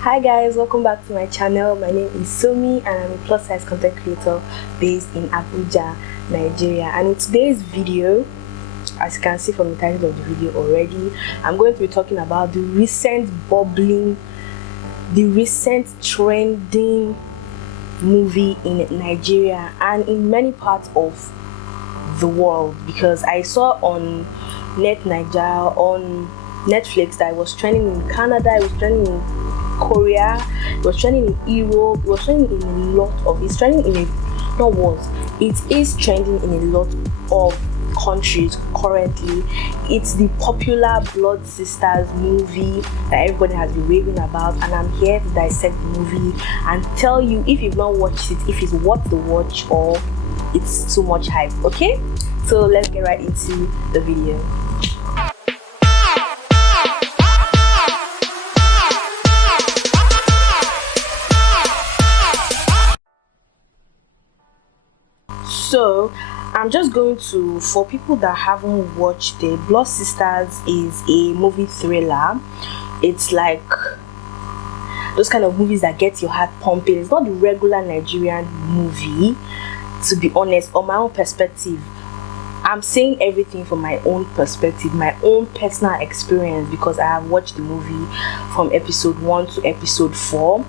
Hi guys, welcome back to my channel. My name is Somi and I'm a plus size content creator based in Abuja, Nigeria. And in today's video, as you can see from the title of the video already, I'm going to be talking about the recent trending movie in Nigeria and in many parts of the world, because I saw on Naija on Netflix that it was trending in Canada, it was trending in Korea, it was trending in Europe, it was trending in a lot of, it's trending in a, not was, it is trending in a lot of countries currently. It's the popular Blood Sisters movie that everybody has been raving about, and I'm here to dissect the movie and tell you if you've not watched it, if it's worth the watch or it's too much hype. Okay, so let's get right into the video. So I'm just going to, for people that haven't watched it, Blood Sisters is a movie thriller. It's like those kind of movies that get your heart pumping. It's not the regular Nigerian movie, to be honest. On my own perspective, I'm saying everything from my own perspective, my own personal experience, because I have watched the movie from episode 1 to episode 4.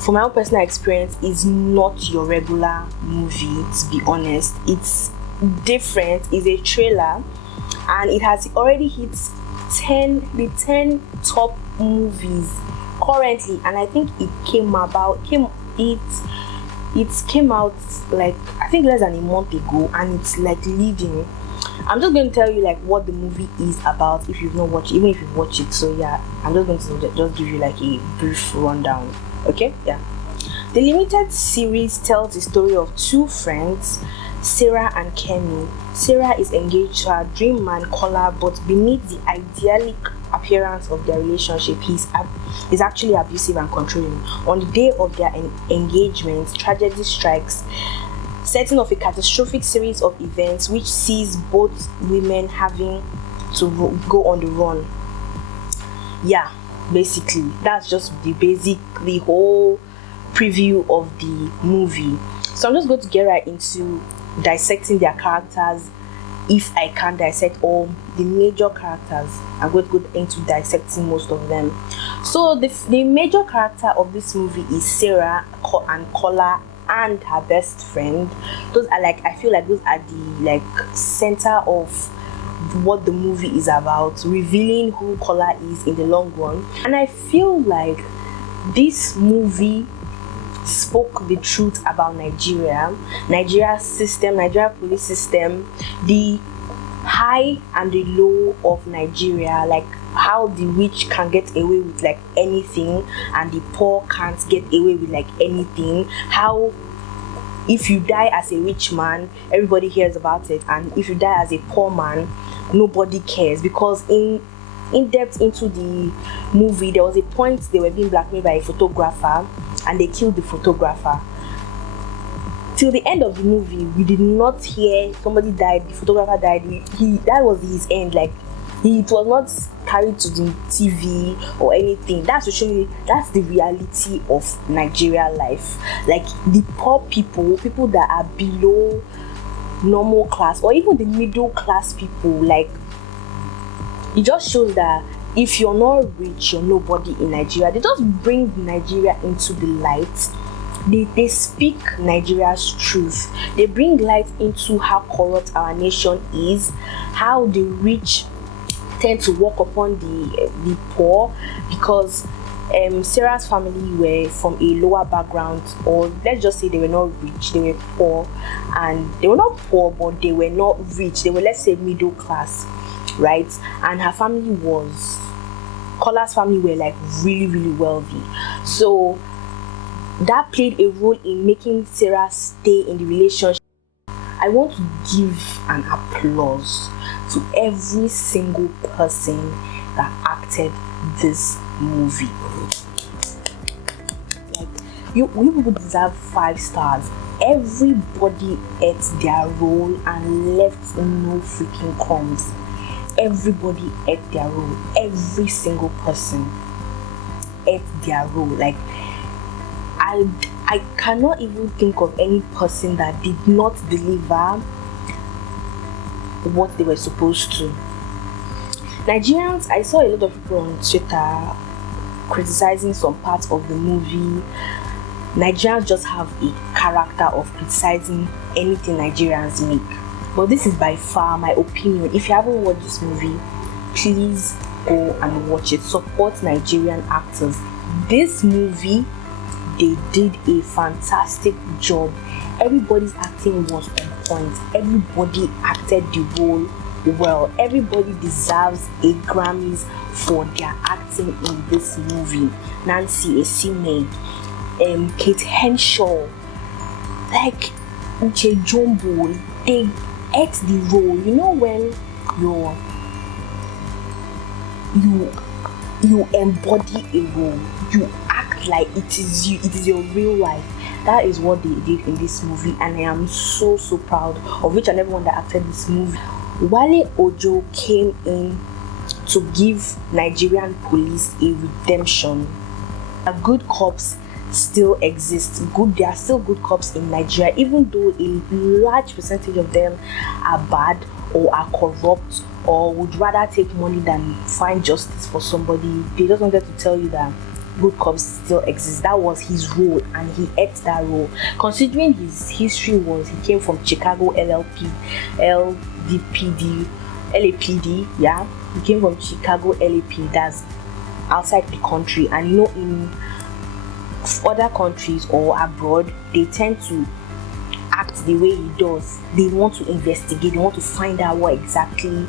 For my own personal experience, is not your regular movie, to be honest. It's different. It's a trailer and it has already hit the 10 top movies currently, and I think it came out like, I think less than a month ago, and it's like leading. I'm just going to tell you like what the movie is about if you've not watched it, even if you've watched it. So yeah, I'm just going to just give you like a brief rundown. Okay, yeah. The limited series tells the story of two friends, Sarah and Kemi. Sarah is engaged to her dream man, Kola, but beneath the idyllic appearance of their relationship, he's actually abusive and controlling. On the day of their engagement, tragedy strikes, setting off a catastrophic series of events which sees both women having to go on the run. Yeah, basically that's just the whole preview of the movie. So I'm just going to get right into dissecting their characters. If I can dissect all the major characters, I'm going to go into dissecting most of them. So the major character of this movie is Sarah and Kola and her best friend. Those are like, I feel like those are the like center of what the movie is about, revealing who Kola is in the long run. And I feel like this movie spoke the truth about Nigeria's system, Nigeria police system, the high and the low of Nigeria, like how the rich can get away with like anything and the poor can't get away with like anything. How if you die as a rich man, everybody hears about it, and if you die as a poor man, nobody cares. Because in depth into the movie, there was a point they were being blackmailed by a photographer and they killed the photographer. Till the end of the movie, we did not hear somebody died, the photographer died. That was his end. Like it was not carried to the TV or anything. That's to show you that's the reality of Nigeria life. Like the poor people that are below normal class, or even the middle class people, like it just shows that if you're not rich, you're nobody in Nigeria. They just bring Nigeria into the light. They speak Nigeria's truth. They bring light into how corrupt our nation is, how the rich tend to walk upon the poor, because Sarah's family were from a lower background, or let's just say they were not rich, they were poor. And they were not poor, but they were not rich. They were, let's say, middle class, right? And her family was, Kola's family were like really, really wealthy. So that played a role in making Sarah stay in the relationship. I want to give an applause to every single person that acted this movie. Like you people deserve 5 stars. Everybody ate their role and left no freaking crumbs. Everybody ate their role. Every single person. ate their role. Like, I cannot even think of any person that did not deliver what they were supposed to. Nigerians, I saw a lot of people on Twitter criticizing some parts of the movie. Nigerians just have a character of criticizing anything Nigerians make. But this is by far my opinion. If you haven't watched this movie, please go and watch it. Support Nigerian actors. This movie, they did a fantastic job. Everybody's acting was on point. Everybody acted the role well. Everybody deserves a Grammys for their acting in this movie. Nancy Esime, Kate Henshaw, like Uche Jumbo, they ate the role. You know when you embody a role, you act like it is you, it is your real life. That is what they did in this movie, and I am so proud of each and everyone that acted this movie. Wale Ojo came in to give Nigerian police a redemption. The good cops still exist. There are still good cops in Nigeria, even though a large percentage of them are bad or are corrupt or would rather take money than find justice for somebody. They just wanted to tell you that good cops still exist. That was his role, and he ate that role. Considering his history was he came from Chicago LAPD, yeah. He came from Chicago LAP, that's outside the country, and you know, in other countries or abroad, they tend to act the way he does. They want to investigate, they want to find out what exactly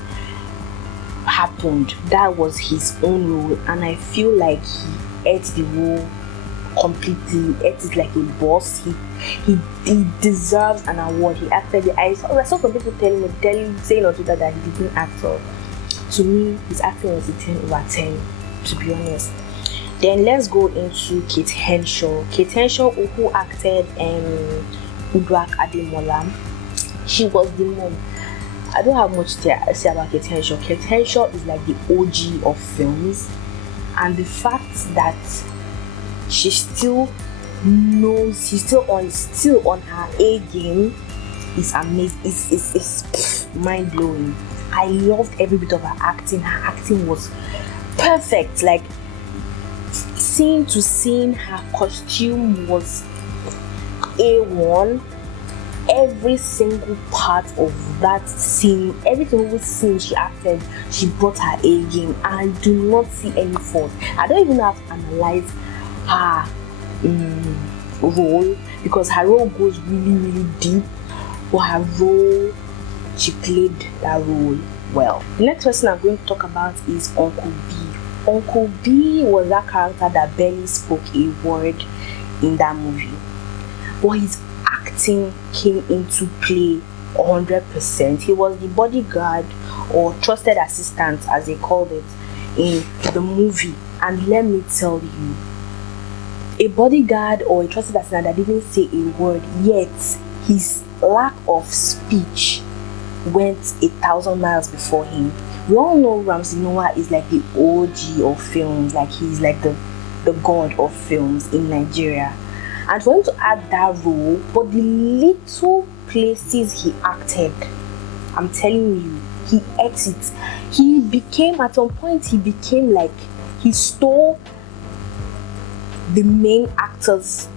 happened. That was his own role, and I feel like he ate the role completely. He ate it like a boss. He deserves an award. He acted it. I saw some people saying on Twitter that he didn't act well. To me, his acting was a 10 over 10, to be honest. Then let's go into Kate Henshaw. Kate Henshaw, who acted Uduak Ademola. She was the mom. I don't have much to say about Kate Henshaw. Kate Henshaw is like the OG of films, and the fact that she still knows, she's still on her A game is amazing. It's mind blowing. I loved every bit of her acting. Her acting was perfect. Like, scene to scene, her costume was A1. Every single part of that scene, every single scene she acted, she brought her A game. I do not see any fault. I don't even have to analyze her role, because her role goes really deep. But her role, she played that role well. The next person I'm going to talk about is Uncle B. Uncle B was that character that barely spoke a word in that movie, but his acting came into play 100%. He was the bodyguard or trusted assistant, as they called it in the movie. And let me tell you, a bodyguard or a trusted assistant that didn't say a word, yet his lack of speech went 1,000 miles before him. We all know Ramsey Noah is like the OG of films, like he's like the god of films in Nigeria. And for him to add that role, but the little places he acted, I'm telling you, he ate it. He became, at some point, like, he stole the main actor's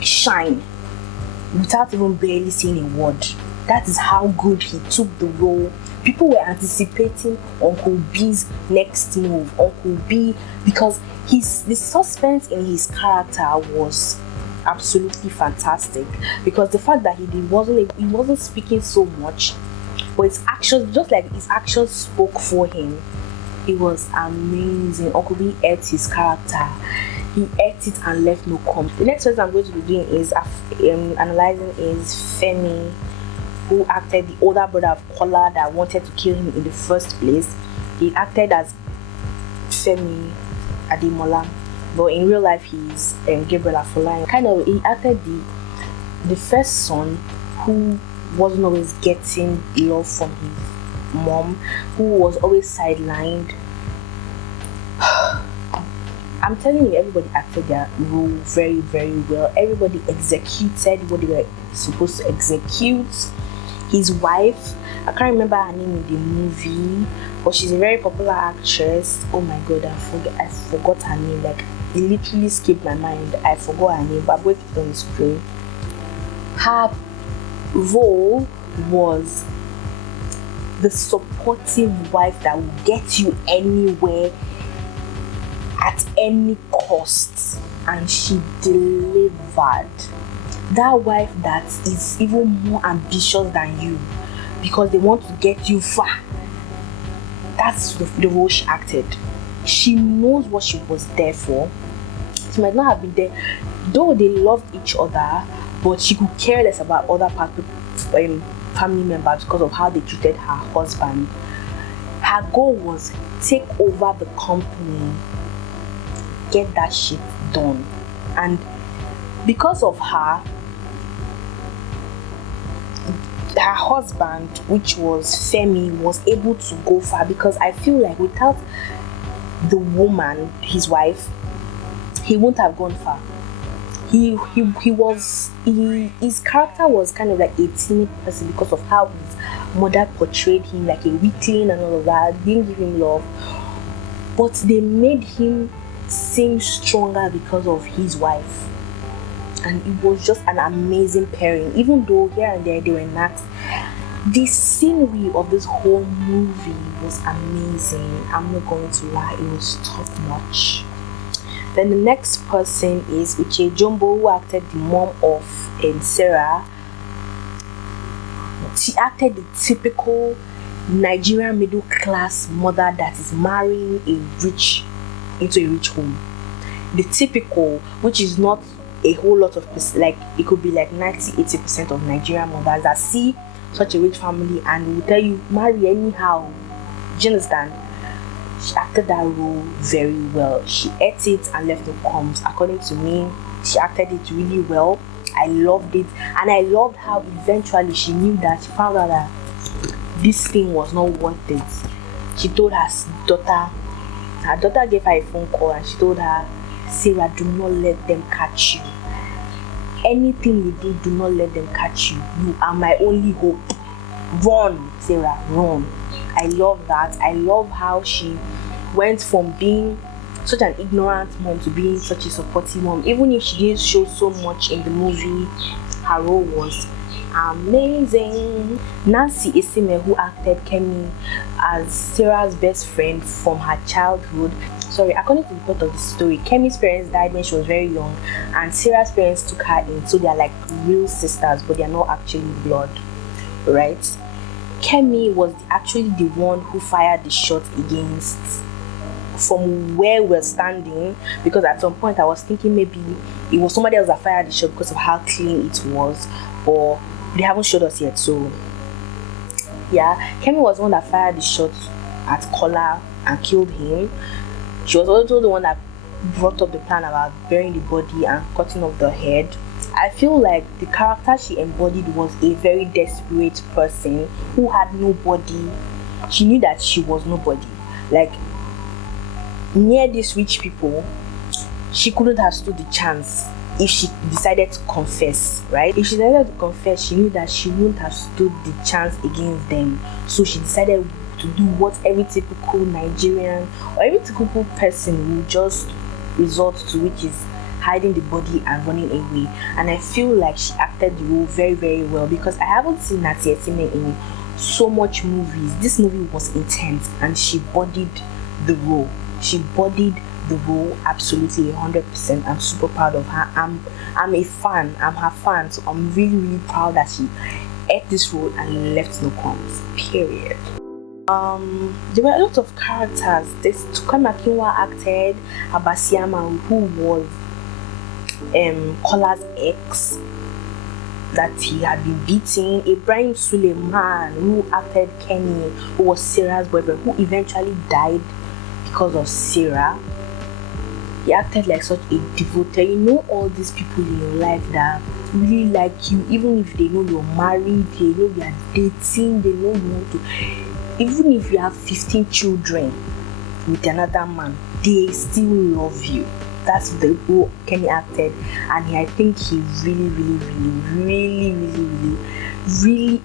shine without even barely saying a word. That is how good he took the role. People were anticipating Uncle B's next move, Uncle B, because the suspense in his character was absolutely fantastic. Because the fact that he wasn't speaking so much, but his actions, just like his actions spoke for him, it was amazing. Uncle B ate his character. He ate it and left no comment. The next person I'm going to be doing is analyzing is Femi, who acted the older brother of Kola that wanted to kill him in the first place. He acted as Femi Ademola, but in real life he's Gabriel Afolayan. He acted the first son who wasn't always getting love from his mom, who was always sidelined. I'm telling you, everybody acted their role very, very well. Everybody executed what they were supposed to execute. His wife, I can't remember her name in the movie, but she's a very popular actress. Oh my god, I forgot her name. Like, it literally skipped my mind. I forgot her name, but I'm going to put it on the screen. Her role was the supportive wife that will get you anywhere at any cost, and she delivered. That wife that is even more ambitious than you because they want to get you far. That's the role she acted. She knows what she was there for. She might not have been there, though they loved each other, but she could care less about other family members because of how they treated her husband. Her goal was take over the company, get that shit done. And because of her husband, which was Femi, was able to go far, because I feel like without the woman, his wife, he wouldn't have gone far. His character was kind of like a timid person because of how his mother portrayed him, like a weakling and all of that, didn't give him love. But they made him seem stronger because of his wife. And it was just an amazing pairing. Even though here and there they were knacks, the scenery of this whole movie was amazing. I'm not going to lie, it was top notch. Then the next person is Uche Jumbo, who acted the mom of Sarah. She acted the typical Nigerian middle class mother that is marrying into a rich home. The typical, which is not a whole lot of, like, it could be like 90-80% of Nigerian mothers that see such a rich family and will tell you marry anyhow. Do you understand? She acted that role very well. She ate it and left no crumbs. According to me, she acted it really well. I loved it, and I loved how eventually she knew that, she found out that this thing was not worth it. She told her daughter gave her a phone call and she told her, Sarah, do not let them catch you. Anything you do not let them catch you. You are my only hope. Run, Sarah, run. I love that. I love how she went from being such an ignorant mom to being such a supportive mom. Even if she didn't show so much in the movie, her role was amazing. Nancy Isime, who acted Kemi as Sarah's best friend from her childhood. Sorry, according to the plot of the story, Kemi's parents died when she was very young, and Sarah's parents took her in, so they are like real sisters, but they are not actually blood, right? Kemi was actually the one who fired the shot against, from where we're standing, because at some point I was thinking maybe it was somebody else that fired the shot because of how clean it was, or they haven't showed us yet. So yeah, Kemi was the one that fired the shot at Kola and killed him. She was also the one that brought up the plan about burying the body and cutting off the head. I feel like the character she embodied was a very desperate person who had nobody. She knew that she was nobody. Like, near these rich people, she couldn't have stood the chance if she decided to confess, right? If she decided to confess, she knew that she wouldn't have stood the chance against them. So she decided to do what every typical Nigerian or every typical person will just resort to, which is hiding the body and running away. And I feel like she acted the role very, very well, because I haven't seen Nancy Isime in so much movies. This movie was intense and she bodied the role. She bodied the role absolutely 100%. I'm super proud of her. I'm a fan. I'm her fan. So I'm really, really proud that she ate this role and left no crumbs. Period. There were a lot of characters. This Tukama Kinwa acted Abasiama, who was Kola's ex that he had been beating. Ibrahim Suleiman, who acted Kenny, who was Sarah's boyfriend, who eventually died because of Sarah. He acted like such a devoted. You know, all these people in your life that really like you, even if they know you're married, they know you're dating, they know you want to, even if you have 15 children, with another man, they still love you. That's the who Kenny acted, and I think he really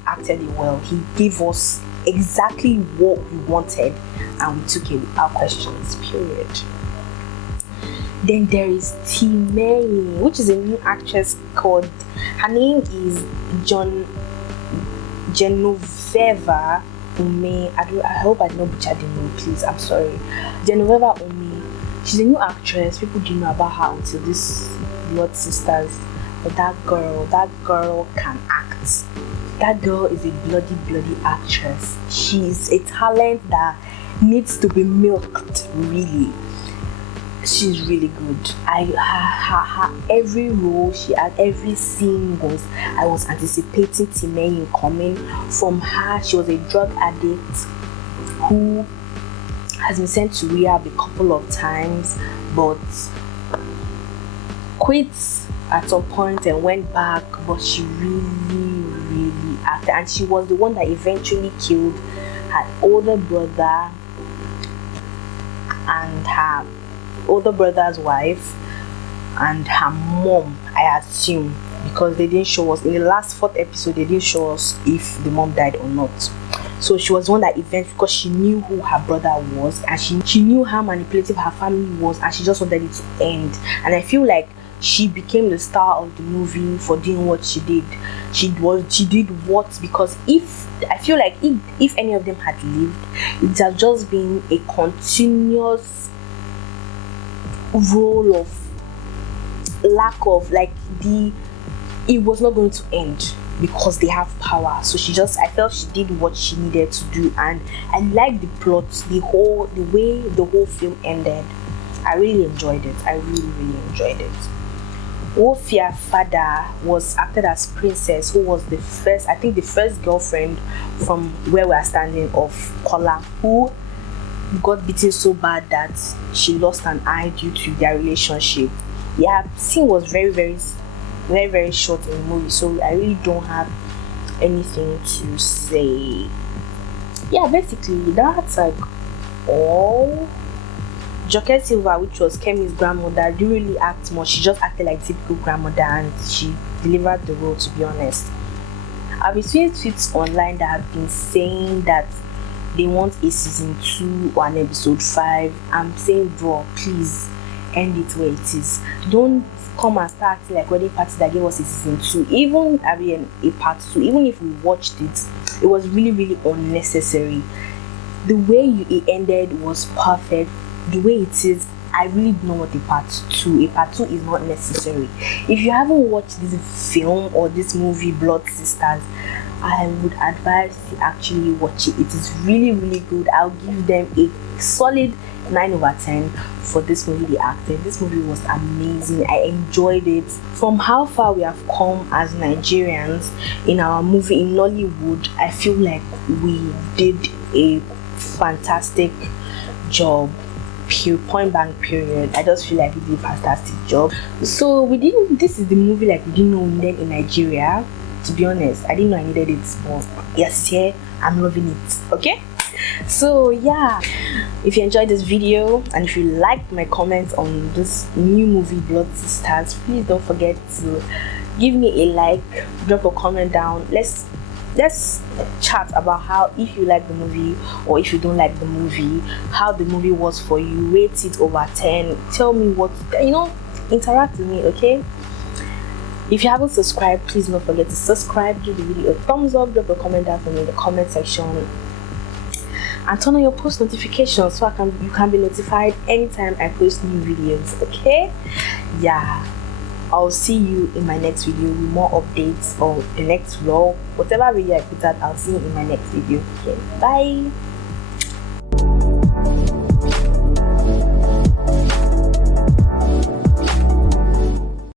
acted it well. He gave us exactly what we wanted, and we took it without questions. Period. Then there is Timei, which is a new actress called. Her name is Genoveva Ume. I hope I don't butcher the name, please. I'm sorry. Genoveva Ume. She's a new actress. People didn't know about her until this Blood Sisters. But that girl can act. That girl is a bloody actress. She's a talent that needs to be milked, really. She's really good. Her every role she had, every scene I was anticipating Timei coming from her. She was a drug addict who has been sent to rehab a couple of times, but quit at some point and went back. But she really acted, and she was the one that eventually killed her older brother and her older brother's wife and her mom, I assume, because they didn't show us in the last 4th episode. They didn't show us if the mom died or not. So she was one that eventually, because she knew who her brother was, and she knew how manipulative her family was, and she just wanted it to end. And I feel like she became the star of the movie for doing what she did. She did what, because if any of them had lived, it had just been a continuous role of lack of, like, it was not going to end because they have power. So I felt she did what she needed to do, and I liked the plot, the way the whole film ended. I really enjoyed it. I really enjoyed it. Wofia Fada was acted as Princess, who was the first girlfriend from where we are standing of Kola, who got beaten so bad that she lost an eye due to their relationship. Yeah, scene was very short in the movie, so I really don't have anything to say. Yeah, basically that's like all. Joke Silva, which was Kemi's grandmother, didn't really act much. She just acted like typical grandmother, and she delivered the role, to be honest. I've been seeing tweets online that have been saying that they want a season 2 or an episode 5. I'm saying, bro, please end it where it is. Don't come and start like Wedding Party that gave us a season 2. Even a part 2, even if we watched it, it was really unnecessary. The way it ended was perfect. The way it is, I really don't want a part 2. A part 2 is not necessary. If you haven't watched this film or this movie, Blood Sisters, I would advise you actually watch it. It is really good. I'll give them a solid 9 over 10 for this movie they acted. This movie was amazing. I enjoyed it. From how far we have come as Nigerians in our movie in Nollywood, I feel like we did a fantastic job. Point blank period. I just feel like we did a fantastic job. So this is the movie like we didn't know we needed in Nigeria. To be honest, I didn't know I needed it, but yes, here I'm loving it. Okay, so yeah, if you enjoyed this video and if you liked my comments on this new movie Blood Sisters, please don't forget to give me a like, drop a comment down. Let's chat about how, if you like the movie or if you don't like the movie, how the movie was for you. Rate it over 10. Tell me what, interact with me, okay? If you haven't subscribed, please don't forget to subscribe, give the video a thumbs up, drop a comment down for me in the comment section, and turn on your post notifications so you can be notified anytime I post new videos. Okay, yeah, I'll see you in my next video with more updates, or the next vlog, whatever video I put out, I'll see you in my next video. Okay, bye.